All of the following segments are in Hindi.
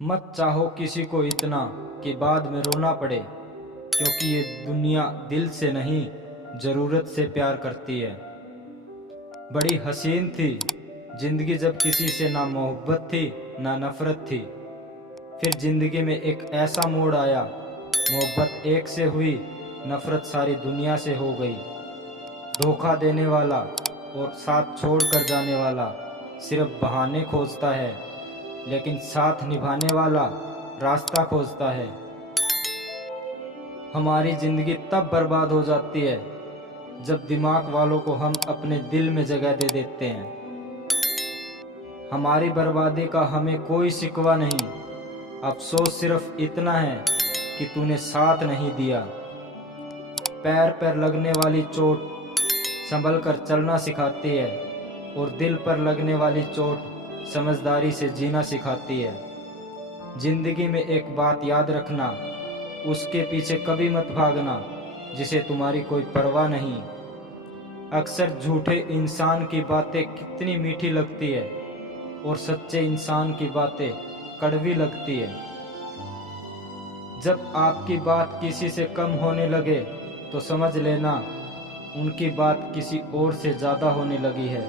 मत चाहो किसी को इतना कि बाद में रोना पड़े, क्योंकि ये दुनिया दिल से नहीं ज़रूरत से प्यार करती है। बड़ी हसीन थी जिंदगी जब किसी से ना मोहब्बत थी ना नफरत थी। फिर जिंदगी में एक ऐसा मोड़ आया, मोहब्बत एक से हुई, नफरत सारी दुनिया से हो गई। धोखा देने वाला और साथ छोड़ कर जाने वाला सिर्फ बहाने खोजता है, लेकिन साथ निभाने वाला रास्ता खोजता है। हमारी जिंदगी तब बर्बाद हो जाती है जब दिमाग वालों को हम अपने दिल में जगह दे देते हैं। हमारी बर्बादी का हमें कोई शिकवा नहीं, अफसोस सिर्फ इतना है कि तूने साथ नहीं दिया। पैर पर लगने वाली चोट संभल कर चलना सिखाती है, और दिल पर लगने वाली चोट समझदारी से जीना सिखाती है। जिंदगी में एक बात याद रखना, उसके पीछे कभी मत भागना जिसे तुम्हारी कोई परवाह नहीं। अक्सर झूठे इंसान की बातें कितनी मीठी लगती है और सच्चे इंसान की बातें कड़वी लगती है। जब आपकी बात किसी से कम होने लगे तो समझ लेना उनकी बात किसी और से ज़्यादा होने लगी है।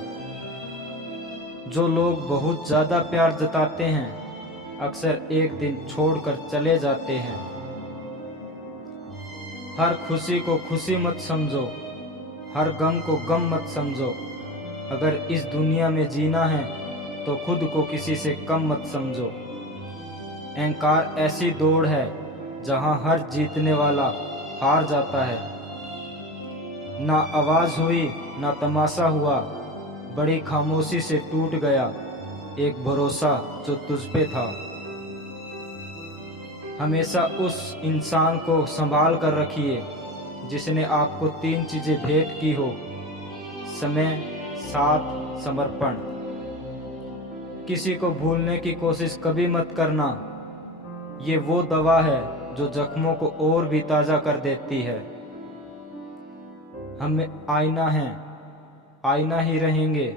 जो लोग बहुत ज़्यादा प्यार जताते हैं अक्सर एक दिन छोड़कर चले जाते हैं। हर खुशी को खुशी मत समझो, हर गम को गम मत समझो। अगर इस दुनिया में जीना है तो खुद को किसी से कम मत समझो। अहंकार ऐसी दौड़ है जहां हर जीतने वाला हार जाता है। ना आवाज़ हुई ना तमाशा हुआ, बड़ी खामोशी से टूट गया एक भरोसा जो तुझ पे था। हमेशा उस इंसान को संभाल कर रखिए जिसने आपको 3 चीज़ें भेंट की हो: समय, साथ, समर्पण। किसी को भूलने की कोशिश कभी मत करना, ये वो दवा है जो जख्मों को और भी ताज़ा कर देती है। हमें आईना है, आईना ही रहेंगे।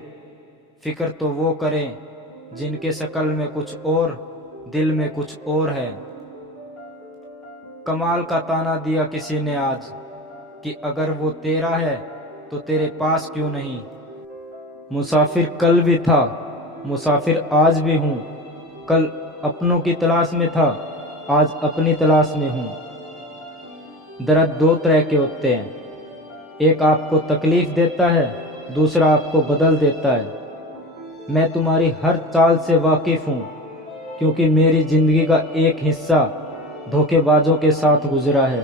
फिक्र तो वो करें जिनके शक्ल में कुछ और दिल में कुछ और है। कमाल का ताना दिया किसी ने आज कि अगर वो तेरा है तो तेरे पास क्यों नहीं। मुसाफिर कल भी था, मुसाफिर आज भी हूँ। कल अपनों की तलाश में था, आज अपनी तलाश में हूँ। दर्द 2 तरह के होते हैं, एक आपको तकलीफ देता है, दूसरा आपको बदल देता है। मैं तुम्हारी हर चाल से वाकिफ़ हूँ, क्योंकि मेरी ज़िंदगी का एक हिस्सा धोखेबाजों के साथ गुजरा है।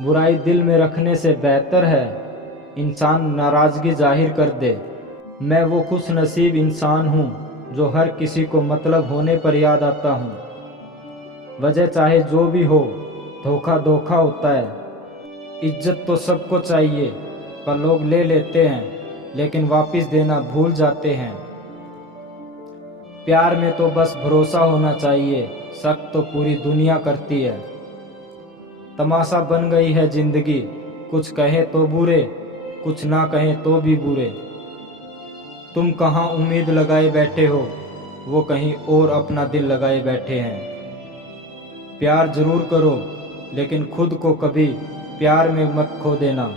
बुराई दिल में रखने से बेहतर है इंसान नाराज़गी जाहिर कर दे। मैं वो खुश नसीब इंसान हूँ जो हर किसी को मतलब होने पर याद आता हूँ। वजह चाहे जो भी हो, धोखा धोखा होता है। इज्जत तो सबको चाहिए, पर लोग ले लेते हैं लेकिन वापस देना भूल जाते हैं। प्यार में तो बस भरोसा होना चाहिए, शक तो पूरी दुनिया करती है। तमाशा बन गई है जिंदगी, कुछ कहे तो बुरे, कुछ ना कहे तो भी बुरे। तुम कहाँ उम्मीद लगाए बैठे हो, वो कहीं और अपना दिल लगाए बैठे हैं। प्यार जरूर करो, लेकिन खुद को कभी प्यार में मत खो देना।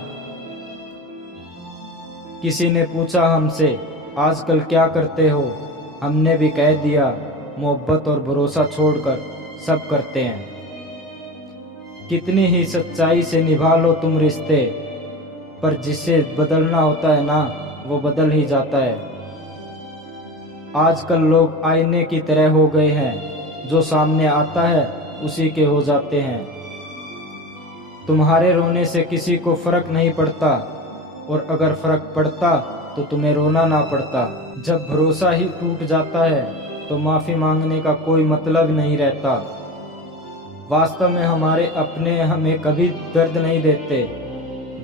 किसी ने पूछा हमसे आजकल क्या करते हो, हमने भी कह दिया मोहब्बत और भरोसा छोड़कर सब करते हैं। कितनी ही सच्चाई से निभा लो तुम रिश्ते, पर जिसे बदलना होता है ना, वो बदल ही जाता है। आजकल लोग आईने की तरह हो गए हैं, जो सामने आता है उसी के हो जाते हैं। तुम्हारे रोने से किसी को फर्क नहीं पड़ता, और अगर फर्क पड़ता तो तुम्हें रोना ना पड़ता। जब भरोसा ही टूट जाता है तो माफ़ी मांगने का कोई मतलब नहीं रहता। वास्तव में हमारे अपने हमें कभी दर्द नहीं देते,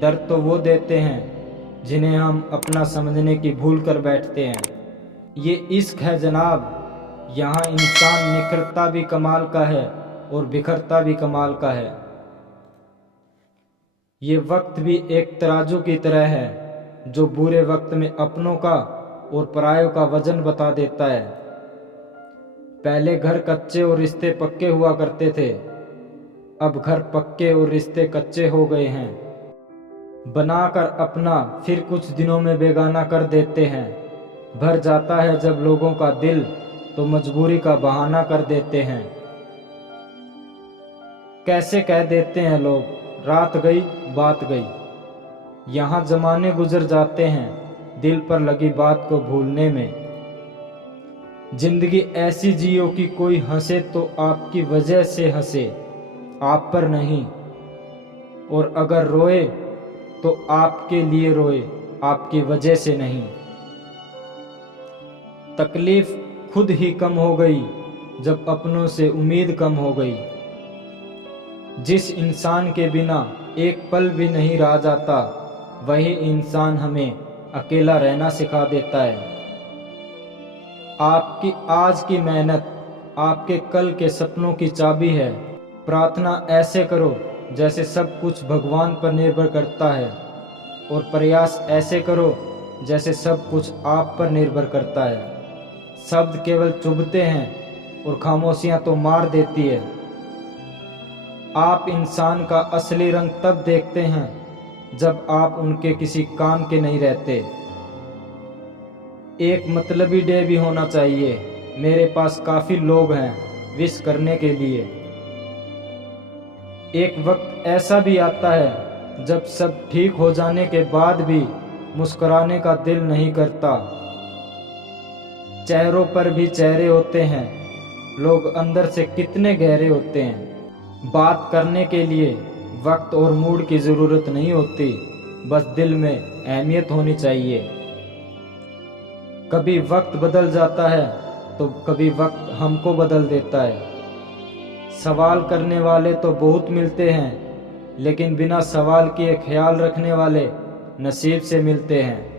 दर्द तो वो देते हैं जिन्हें हम अपना समझने की भूल कर बैठते हैं। ये इश्क है जनाब, यहाँ इंसान निखरता भी कमाल का है और बिखरता भी कमाल का है। ये वक्त भी एक तराजू की तरह है जो बुरे वक्त में अपनों का और परायों का वजन बता देता है। पहले घर कच्चे और रिश्ते पक्के हुआ करते थे, अब घर पक्के और रिश्ते कच्चे हो गए हैं। बनाकर अपना फिर कुछ दिनों में बेगाना कर देते हैं। भर जाता है जब लोगों का दिल तो मजबूरी का बहाना कर देते हैं। कैसे कह देते हैं लोग, रात गई बात गई। यहाँ जमाने गुजर जाते हैं दिल पर लगी बात को भूलने में। जिंदगी ऐसी जियो कि कोई हंसे तो आपकी वजह से हंसे, आप पर नहीं। और अगर रोए तो आपके लिए रोए, आपकी वजह से नहीं। तकलीफ खुद ही कम हो गई जब अपनों से उम्मीद कम हो गई। जिस इंसान के बिना एक पल भी नहीं रहा जाता, वही इंसान हमें अकेला रहना सिखा देता है। आपकी आज की मेहनत आपके कल के सपनों की चाबी है। प्रार्थना ऐसे करो जैसे सब कुछ भगवान पर निर्भर करता है, और प्रयास ऐसे करो जैसे सब कुछ आप पर निर्भर करता है। शब्द केवल चुभते हैं और खामोशियां तो मार देती है। आप इंसान का असली रंग तब देखते हैं जब आप उनके किसी काम के नहीं रहते। एक मतलबी डे भी होना चाहिए, मेरे पास काफ़ी लोग हैं विश करने के लिए। एक वक्त ऐसा भी आता है जब सब ठीक हो जाने के बाद भी मुस्कुराने का दिल नहीं करता। चेहरों पर भी चेहरे होते हैं, लोग अंदर से कितने गहरे होते हैं। बात करने के लिए वक्त और मूड की ज़रूरत नहीं होती, बस दिल में अहमियत होनी चाहिए। कभी वक्त बदल जाता है तो कभी वक्त हमको बदल देता है। सवाल करने वाले तो बहुत मिलते हैं, लेकिन बिना सवाल किए ख्याल रखने वाले नसीब से मिलते हैं।